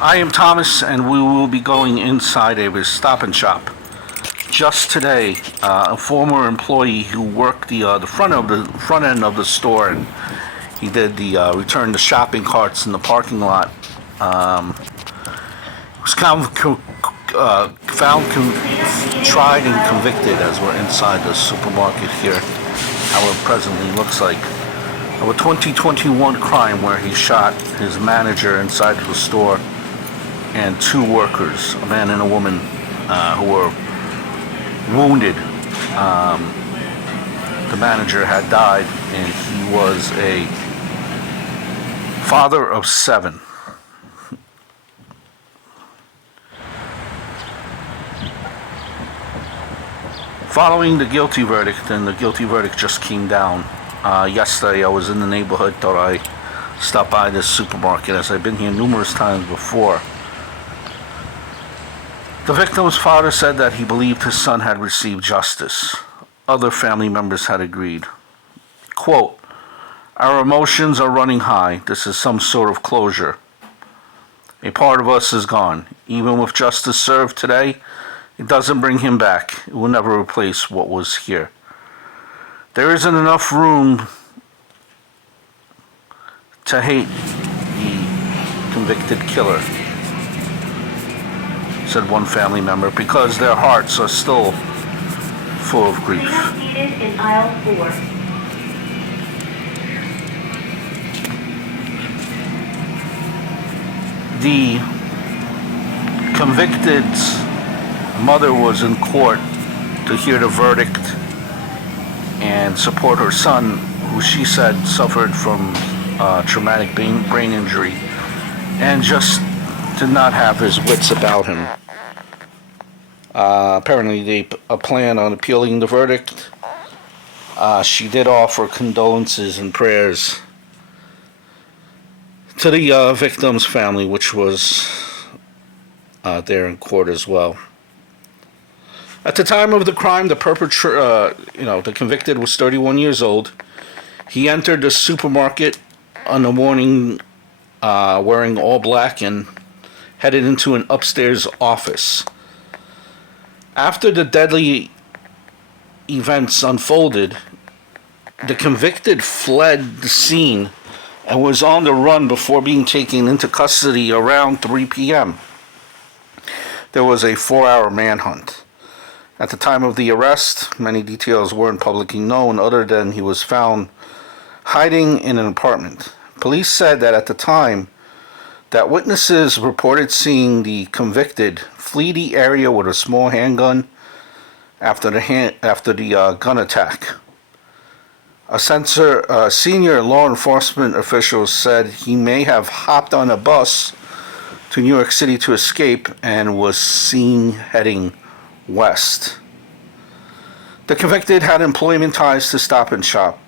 I am Thomas, and we will be going inside a Stop and Shop. Just today, a former employee who worked the front end of the store, and he did the return the shopping carts in the parking lot. Was tried and convicted as we're inside the supermarket here. How it presently looks like of a 2021 crime where he shot his manager inside the store and two workers, a man and a woman, who were wounded. The manager had died, and he was a father of 7. Following the guilty verdict, and the guilty verdict just came down yesterday, I was in the neighborhood, thought I stop by this supermarket as I've been here numerous times before. The victim's father said that he believed his son had received justice. Other family members had agreed. Quote, "Our emotions are running high. This is some sort of closure. A part of us is gone. Even with justice served today, it doesn't bring him back. It will never replace what was here. There isn't enough room to hate the convicted killer," said one family member, because their hearts are still full of grief. Needed in aisle 4. The convicted's mother was in court to hear the verdict and support her son, who she said suffered from traumatic brain injury and just did not have his wits about him. Apparently they plan on appealing the verdict. She did offer condolences and prayers to the victim's family, which was there in court as well. At the time of the crime, the the convicted was 31 years old. He entered the supermarket on the morning wearing all black and headed into an upstairs office. After the deadly events unfolded, the convicted fled the scene and was on the run before being taken into custody around 3 p.m. There was a 4-hour manhunt. At the time of the arrest, many details weren't publicly known other than he was found hiding in an apartment. Police said that at the time that witnesses reported seeing the convicted flee the area with a small handgun after the gun attack. A senior law enforcement official said he may have hopped on a bus to New York City to escape and was seen heading west. The convicted had employment ties to Stop and Shop.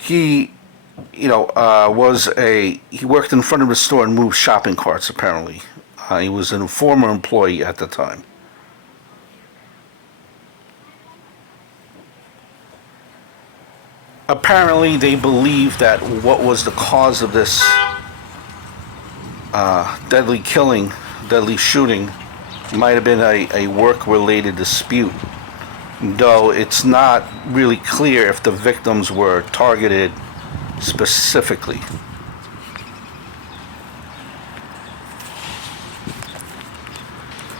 He worked in front of the store and moved shopping carts, apparently. He was a former employee at the time. Apparently, they believe that what was the cause of this deadly shooting, might have been a work-related dispute, though it's not really clear if the victims were targeted specifically.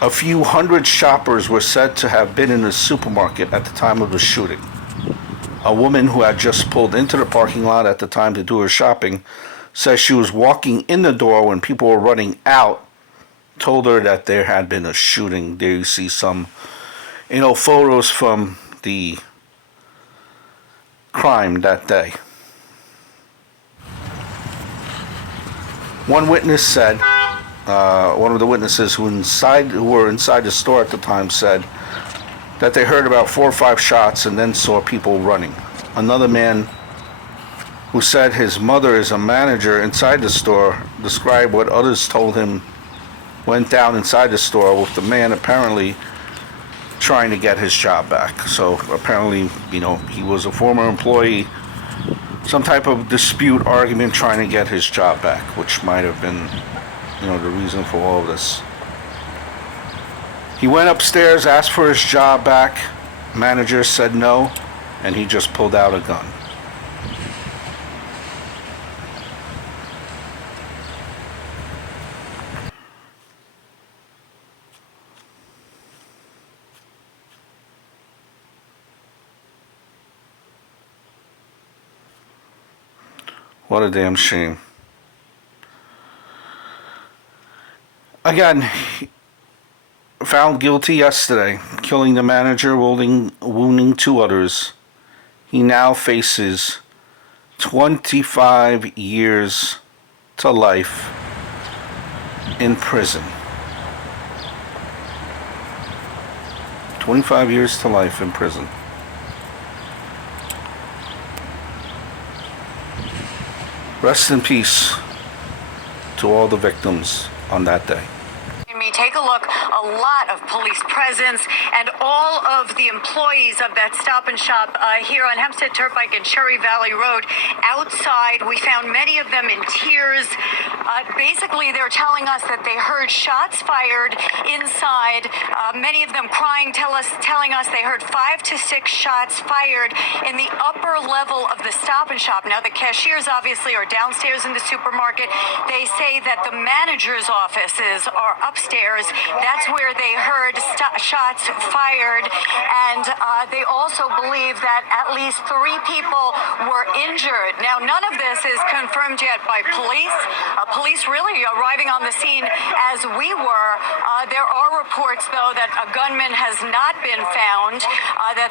A few hundred shoppers were said to have been in the supermarket at the time of the shooting. A woman who had just pulled into the parking lot at the time to do her shopping says she was walking in the door when people were running out, told her that there had been a shooting. There you see some, photos from the crime that day. One witness said, one of the witnesses who were inside the store at the time said that they heard about 4 or 5 shots and then saw people running. Another man who said his mother is a manager inside the store described what others told him went down inside the store, with the man apparently trying to get his job back. So apparently, he was a former employee some type of dispute, argument, trying to get his job back, which might have been, the reason for all of this. He went upstairs, asked for his job back. Manager said no, and he just pulled out a gun. What a damn shame. Again, found guilty yesterday, killing the manager, wounding 2 others. He now faces 25 years to life in prison. 25 years to life in prison. Rest in peace to all the victims on that day. Take a look, a lot of police presence and all of the employees of that Stop and Shop here on Hempstead Turnpike and Cherry Valley Road outside. We found many of them in tears. Basically, they're telling us that they heard shots fired inside. Many of them crying, telling us they heard 5 to 6 shots fired in the upper level of the Stop and Shop. Now, the cashiers obviously are downstairs in the supermarket. They say that the manager's offices are upstairs. That's where they heard shots fired, and they also believe that at least 3 people were injured. Now, none of this is confirmed yet by police. Police really arriving on the scene as we were. There are reports, though, that a gunman has not been found, that